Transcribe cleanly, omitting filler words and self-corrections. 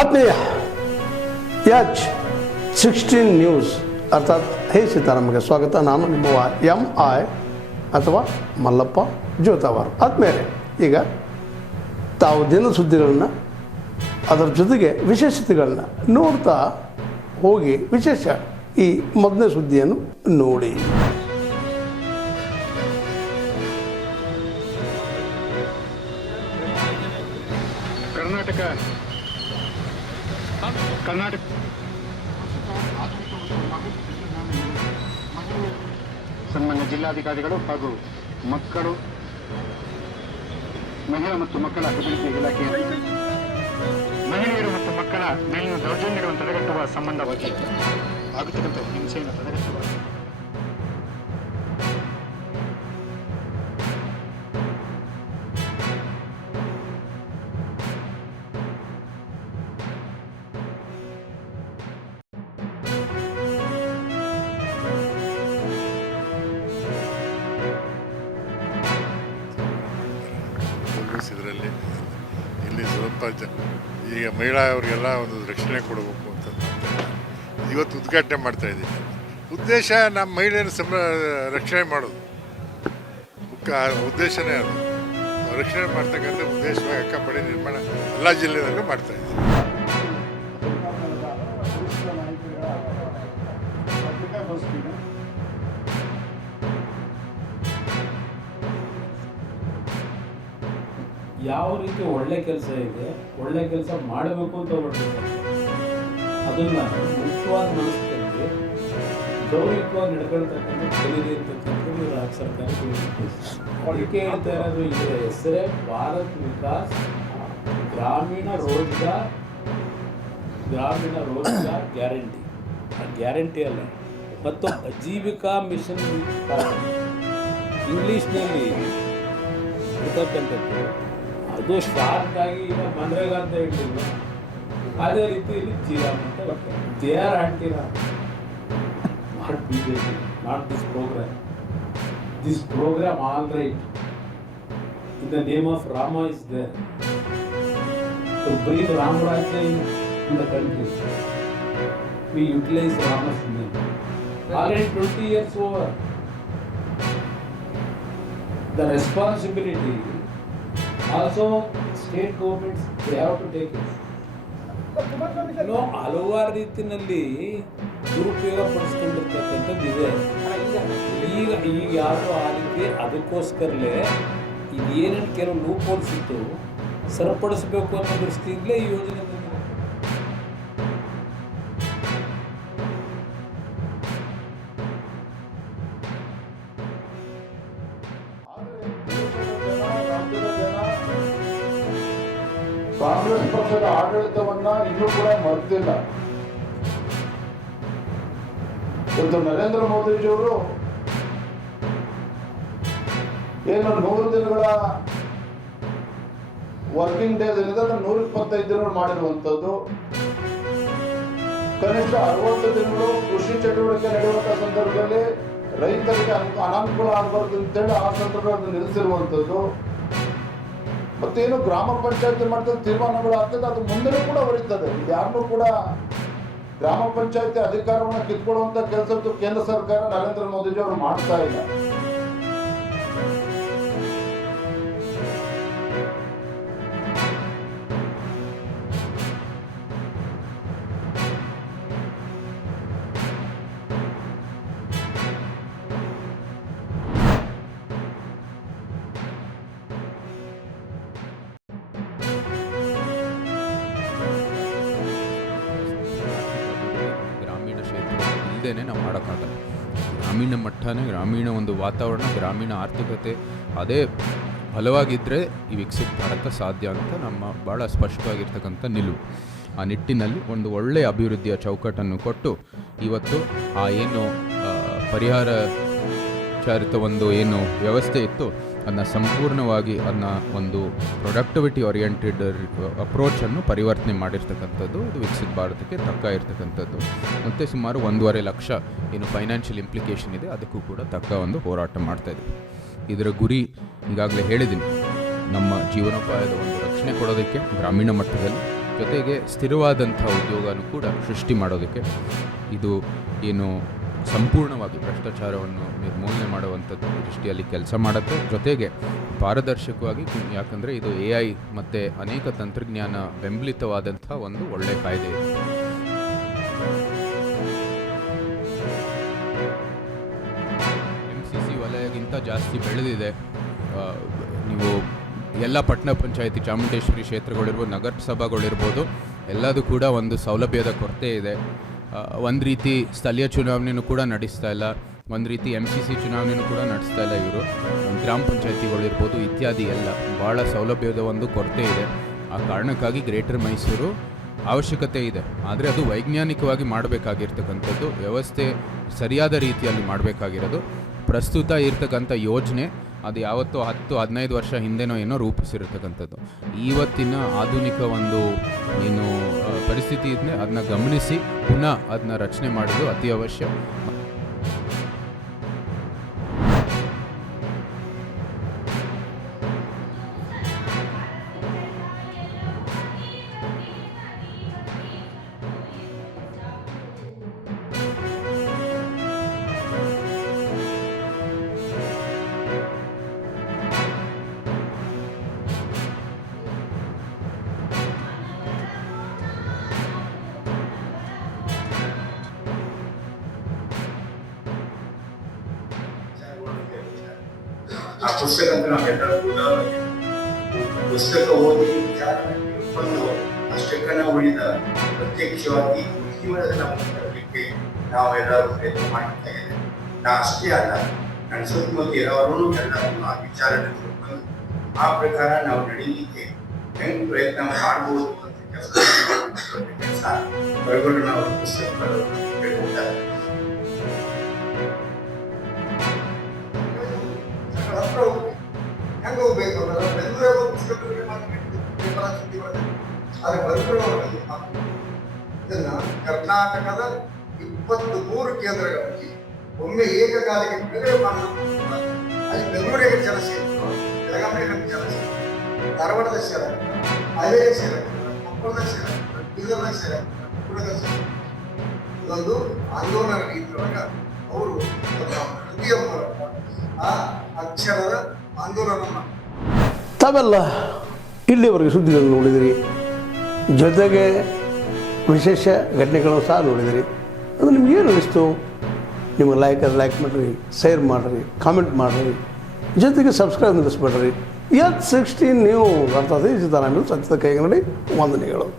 ಆತ್ಮೀಯ H16 news ಅರ್ಥಾತ್ ಹೇ ಸೀತಾರಾಮಗೆ ಸ್ವಾಗತ. ನಾನು ನಿಮ್ಮ MI ಅಥವಾ ಮಲ್ಲಪ್ಪ ಜೋತಾವರ್. ಆದಮೇಲೆ ಈಗ ತಾವು ದಿನ ಸುದ್ದಿಗಳನ್ನ ಅದರ ಜೊತೆಗೆ ವಿಶೇಷತೆಗಳನ್ನ ನೋಡ್ತಾ ಹೋಗಿ ವಿಶೇಷ ಈ ಮೊದಲನೇ ಸುದ್ದಿಯನ್ನು ನೋಡಿ. ಕರ್ನಾಟಕ ಸನ್ಮಾನ್ಯ ಜಿಲ್ಲಾಧಿಕಾರಿಗಳು ಹಾಗೂ ಮಹಿಳಾ ಮತ್ತು ಮಕ್ಕಳ ಅಭಿವೃದ್ಧಿ ಇಲಾಖೆಯ ಮಹಿಳೆಯರು ಮತ್ತು ಮಕ್ಕಳ ಮೇಲಿನ ದೌರ್ಜನ್ಯಗಳನ್ನು ತಡೆಗಟ್ಟುವ ಸಂಬಂಧವಾಗಿ ಆಗುತ್ತಿದ್ದಂಥ ಹಿಂಸೆಯನ್ನು ತಡೆಗಟ್ಟುವ ಇದರಲ್ಲಿ ಇಲ್ಲಿ ಸ್ವಲ್ಪ ಈಗ ಮಹಿಳೆಯರಿಗೆಲ್ಲ ಒಂದು ರಕ್ಷಣೆ ಕೊಡಬೇಕು ಅಂತ ಇವತ್ತು ಉದ್ಘಾಟನೆ ಮಾಡ್ತಾ ಇದ್ದೀನಿ. ಉದ್ದೇಶ ನಮ್ಮ ಮಹಿಳೆಯರ ರಕ್ಷಣೆ ಮಾಡೋದು ಉದ್ದೇಶನೇ ಅದು. ರಕ್ಷಣೆ ಮಾಡ್ತಕ್ಕಂಥ ಉದ್ದೇಶವಾಗಿ ಅಕ್ಕಪಡೆ ನಿರ್ಮಾಣ ಎಲ್ಲ ಜಿಲ್ಲೆಯಲ್ಲೂ ಮಾಡ್ತಾ ಇದ್ದೀನಿ. ಯಾವ ರೀತಿ ಒಳ್ಳೆ ಕೆಲಸ ಇದೆ, ಒಳ್ಳೆ ಕೆಲಸ ಮಾಡಬೇಕು ಅಂತ ಹೊರಟಿದ್ದಾರೆ. ಅದನ್ನು ಮುಖ್ಯವಾದ ಮನಸ್ಸಿನಲ್ಲಿ ಗೌರವವಾಗಿ ನಡ್ಕೊಳ್ತಕ್ಕಂಥ ಕಲಿದೆ ಅಂತಕ್ಕಂಥದ್ದು ರಾಜ್ಯ ಸರ್ಕಾರ ಅದಕ್ಕೆ ಹೇಳ್ತಾ ಇರೋದು. ಇದರ ಹೆಸರೇ ಭಾರತ್ ವಿಕಾಸ್ ಗ್ರಾಮೀಣ ರೋಜ್ಗಾರ್ ಗ್ಯಾರಂಟಿ. ಆ ಗ್ಯಾರಂಟಿ ಅಲ್ಲ, ಮತ್ತು ಆಜೀವಿಕಾ ಮಿಷನ್ ಇಂಗ್ಲೀಷ್ನಲ್ಲಿ ಇರ್ತಕ್ಕಂಥದ್ದು. ಅದು ಸ್ಟಾರ್ಟ್ ಆಗಿ ಈಗ ಮನ್ರೇಗಾ ಅಂತ ಹೇಳಿಲ್ಲ, ಅದೇ ರೀತಿಯಲ್ಲಿ ಜಿರಾಮ್ ಅಂತ ಬರ್ತದೆ. ದೇ ಆರ್ ಆಂಟಿರಾ not BJP, not this program all right in the name of Rama is there to bring Ram Rajya in the country. We utilize Rama's name. Already 20 years over. The responsibility also state governments they have to take it. ಹಲವಾರು ರೀತಿಯಲ್ಲಿ ದುರುಪಯೋಗ ಪಡಿಸ್ಕೊಂಡಿರ್ತಕ್ಕಂಥದ್ದು ಇದೆ. ಈಗ ಯಾರು ಆ ರೀತಿ ಅದಕ್ಕೋಸ್ಕರಲೇ ಇದೇನೇನು ಕೆಲವು loop holes ಇತ್ತು ಸರಿಪಡಿಸಬೇಕು ಅನ್ನೋ ದೃಷ್ಟಿಯಿಂದಲೇ ಈ ಯೋಜನೆ ಬಂದಿದೆ. ಕಾಂಗ್ರೆಸ್ ಪಕ್ಷದ ಆಡಳಿತವನ್ನ ಇನ್ನೂ ಕೂಡ ಮರೆತಿಲ್ಲ. ಇವತ್ತು ನರೇಂದ್ರ ಮೋದಿಜಿಯವರು ಏನು 100 ದಿನಗಳ ವರ್ಕಿಂಗ್ ಡೇಸ್ ಏನಿದೆ ಅದನ್ನು 125 ದಿನಗಳು ಮಾಡಿರುವಂಥದ್ದು. ಕನಿಷ್ಠ 60 ದಿನಗಳು ಕೃಷಿ ಚಟುವಟಿಕೆ ನಡೆಯುವಂತಹ ಸಂದರ್ಭದಲ್ಲಿ ರೈತರಿಗೆ ಅನಾನುಕೂಲ ಆಗಬಾರ್ದು ಅಂತೇಳಿ ಆ ಸಂದರ್ಭದಲ್ಲಿ ನಿಲ್ಲಿಸಿರುವಂಥದ್ದು. ಮತ್ತೇನು ಗ್ರಾಮ ಪಂಚಾಯತಿ ಮಟ್ಟದ ತೀರ್ಮಾನಗಳು ಆಗ್ತದೆ ಅದು ಮುಂದೆನೂ ಕೂಡ ಹೊರೀತದೆ. ಯಾರನ್ನೂ ಕೂಡ ಗ್ರಾಮ ಪಂಚಾಯತಿ ಅಧಿಕಾರವನ್ನು ಕಿತ್ಕೊಳ್ಳುವಂತ ಕೆಲಸ ಕೇಂದ್ರ ಸರ್ಕಾರ ನರೇಂದ್ರ ಮೋದಿಜಿ ಅವರು ಮಾಡ್ತಾ ಇಲ್ಲ. ಇಲ್ಲದೇ ನಾವು ಮಾಡೋಕ್ಕಾಗಲ್ಲ. ಗ್ರಾಮೀಣ ಮಟ್ಟನೇ, ಗ್ರಾಮೀಣ ಒಂದು ವಾತಾವರಣ, ಗ್ರಾಮೀಣ ಆರ್ಥಿಕತೆ ಅದೇ ಬಲವಾಗಿದ್ದರೆ ಈ ವಿಕಸಿತ ಭಾರತ ಸಾಧ್ಯ ಅಂತ ನಮ್ಮ ಭಾಳ ಸ್ಪಷ್ಟವಾಗಿರ್ತಕ್ಕಂಥ ನಿಲುವು. ಆ ನಿಟ್ಟಿನಲ್ಲಿ ಒಂದು ಒಳ್ಳೆಯ ಅಭಿವೃದ್ಧಿಯ ಚೌಕಟ್ಟನ್ನು ಕೊಟ್ಟು ಇವತ್ತು ಆ ಏನು ಪರಿಹಾರ ಚಾಲಿತ ಒಂದು ಏನು ವ್ಯವಸ್ಥೆ ಇತ್ತು ಅದನ್ನು ಸಂಪೂರ್ಣವಾಗಿ ಅದನ್ನ ಒಂದು ಪ್ರೊಡಕ್ಟಿವಿಟಿ ಓರಿಯೆಂಟೆಡ್ ಅಪ್ರೋಚನ್ನು ಪರಿವರ್ತನೆ ಮಾಡಿರ್ತಕ್ಕಂಥದ್ದು ಇದು ವಿಕಸಿತ ಭಾರತಕ್ಕೆ ತಕ್ಕ ಇರ್ತಕ್ಕಂಥದ್ದು. ಮತ್ತು ಸುಮಾರು 1.5 ಲಕ್ಷ ಏನು ಫೈನಾನ್ಷಿಯಲ್ ಇಂಪ್ಲಿಕೇಶನ್ ಇದೆ ಅದಕ್ಕೂ ಕೂಡ ತಕ್ಕ ಒಂದು ಹೋರಾಟ ಮಾಡ್ತಾಯಿದ್ದೀವಿ. ಇದರ ಗುರಿ ಈಗಾಗಲೇ ಹೇಳಿದ್ದೀನಿ, ನಮ್ಮ ಜೀವನೋಪಾಯದ ಒಂದು ರಕ್ಷಣೆ ಕೊಡೋದಕ್ಕೆ ಗ್ರಾಮೀಣ ಮಟ್ಟದಲ್ಲಿ ಜೊತೆಗೆ ಸ್ಥಿರವಾದಂಥ ಉದ್ಯೋಗನೂ ಕೂಡ ಸೃಷ್ಟಿ ಮಾಡೋದಕ್ಕೆ ಇದು ಏನು ಸಂಪೂರ್ಣವಾಗಿ ಭ್ರಷ್ಟಾಚಾರವನ್ನು ನಿರ್ಮೂಲನೆ ಮಾಡುವಂಥ ದೃಷ್ಟಿಯಲ್ಲಿ ಕೆಲಸ ಮಾಡುತ್ತೆ. ಜೊತೆಗೆ ಪಾರದರ್ಶಕವಾಗಿ, ಯಾಕಂದರೆ ಇದು AI ಮತ್ತು ಅನೇಕ ತಂತ್ರಜ್ಞಾನ ಬೆಂಬಲಿತವಾದಂಥ ಒಂದು ಒಳ್ಳೆಯ ಕಾಯ್ದೆ ಇದೆ. MCC ವಲಯಕ್ಕಿಂತ ಜಾಸ್ತಿ ಬೆಳೆದಿದೆ. ನೀವು ಎಲ್ಲ ಪಟ್ಟಣ ಪಂಚಾಯಿತಿ, ಚಾಮುಂಡೇಶ್ವರಿ ಕ್ಷೇತ್ರಗಳಿರ್ಬೋದು, ನಗರಸಭೆಗಳಿರ್ಬೋದು, ಎಲ್ಲದೂ ಕೂಡ ಒಂದು ಸೌಲಭ್ಯದ ಕೊರತೆ ಇದೆ. ಒಂದು ರೀತಿ ಸ್ಥಳೀಯ ಚುನಾವಣೆಯೂ ಕೂಡ ನಡೆಸ್ತಾ ಇಲ್ಲ, ಒಂದು ರೀತಿ MCC ಚುನಾವಣೆಯೂ ಕೂಡ ನಡೆಸ್ತಾ ಇಲ್ಲ ಇವರು. ಗ್ರಾಮ ಪಂಚಾಯಿತಿಗಳಿರ್ಬೋದು ಇತ್ಯಾದಿ ಎಲ್ಲ ಭಾಳ ಸೌಲಭ್ಯದ ಒಂದು ಕೊರತೆ ಇದೆ. ಆ ಕಾರಣಕ್ಕಾಗಿ ಗ್ರೇಟರ್ ಮೈಸೂರು ಅವಶ್ಯಕತೆ ಇದೆ. ಆದರೆ ಅದು ವೈಜ್ಞಾನಿಕವಾಗಿ ಮಾಡಬೇಕಾಗಿರ್ತಕ್ಕಂಥದ್ದು, ವ್ಯವಸ್ಥೆ ಸರಿಯಾದ ರೀತಿಯಲ್ಲಿ ಮಾಡಬೇಕಾಗಿರೋದು. ಪ್ರಸ್ತುತ ಇರ್ತಕ್ಕಂಥ ಯೋಜನೆ ಅದು ಯಾವತ್ತೋ 10-15 ವರ್ಷ ಹಿಂದೆನೋ ಏನೋ ರೂಪಿಸಿರ್ತಕ್ಕಂಥದ್ದು. ಇವತ್ತಿನ ಆಧುನಿಕ ಒಂದು ಏನು ಪರಿಸ್ಥಿತಿ ಇದೆ ಅದನ್ನ ಗಮನಿಸಿ ಪುನಃ ಅದನ್ನ ರಚನೆ ಮಾಡೋದು ಅತಿ ಅವಶ್ಯ. ಆ ಪುಸ್ತಕ ಅಂತ ನಾವೆಲ್ಲರೂ ಕೂಡ ಪುಸ್ತಕ ಓದಿ ವಿಚಾರವನ್ನು ತಿಳ್ಕೊಂಡು ಅಷ್ಟಕ್ಕನ ಉಳಿದ ಪ್ರತ್ಯಕ್ಷವಾಗಿ ಜೀವನದ ನಮ್ಮ ತರಲಿಕ್ಕೆ ನಾವೆಲ್ಲರೂ ಪ್ರಯತ್ನ ಮಾಡ್ತಾ ಇದ್ದೇವೆ. ನಾ ಅಷ್ಟೇ ಅಲ್ಲ, ನನ್ನ ಸುತ್ತಮುತ್ತ ಇರೋರು ಎಲ್ಲರೂ ಆ ವಿಚಾರನ ತಿಳ್ಕೊಂಡು ಆ ಪ್ರಕಾರ ನಾವು ನಡೀಲಿಕ್ಕೆ ಹೆಂಗೆ ಪ್ರಯತ್ನ ಮಾಡ್ಬೋದು ಅಂತ ಕೆಲಸ ಹೊರಗಡೆ ನಾವು ಪುಸ್ತಕಗಳು ಹೇಳ್ಕೊಡ್ತಾರೆ. ಹೆಂಗೆ ಹೋಗ್ಬೇಕು ಬೆಂಗಳೂರಾಗ ಪುಸ್ತಕಗಳಿಗೆ ಆದರೆ ಬರುಗಳವರಲ್ಲಿ ಇದನ್ನ ಕರ್ನಾಟಕದ 23 ಕೇಂದ್ರಗಳಲ್ಲಿ ಒಮ್ಮೆ ಏಕಕಾಲಿಕ ಬಿಡುಗಡೆ ಮಾಡಲು ಅಲ್ಲಿ ಬೆಂಗಳೂರಿಗೆ ಜನ ಸೇರಿದ್ರು, ಬೆಳಗಾವಿಗೆ ಜನ ಸೇರಿದ್ರು, ಧಾರವಾಡದ ಸೇರ, ಹಾವೇರಿ ಸೇರ, ಕೊಪ್ಪಳದ ಸೇರ, ಬೀದರ್ನ ಸೇರ, ಕುಡದ ಸೇರ. ಇದೊಂದು ಆಂದೋಲನ ರೀತಿಯೊಳಗ ಅವರು ಕೃತಿಯ ಮೂಲಕ ಆ ಅಕ್ಷರದ ಆಂದೋಲನ. ತಾವೆಲ್ಲ ಇಲ್ಲಿವರೆಗೆ ಸುದ್ದಿಗಳನ್ನು ನೋಡಿದಿರಿ, ಜೊತೆಗೆ ವಿಶೇಷ ಘಟನೆಗಳನ್ನು ಸಹ ನೋಡಿದಿರಿ. ಅದು ನಿಮ್ಗೆ ಏನು ಅನಿಸ್ತು? ನಿಮಗೆ ಲೈಕ್ ಮಾಡಿರಿ, ಶೇರ್ ಮಾಡಿರಿ, ಕಾಮೆಂಟ್ ಮಾಡಿರಿ, ಜೊತೆಗೆ ಸಬ್ಸ್ಕ್ರೈಬ್ ನಿಲ್ಲಿಸ್ಬೇಡ್ರಿ. H16 ನ್ಯೂಸ್ ಅರ್ಥಾತ್ ಈ ಸಿದ್ದರಾಮಯ್ಯ ಸತ್ಯದ ಕೈಗನ್ನಡಿ ವಂದನೆಗಳು.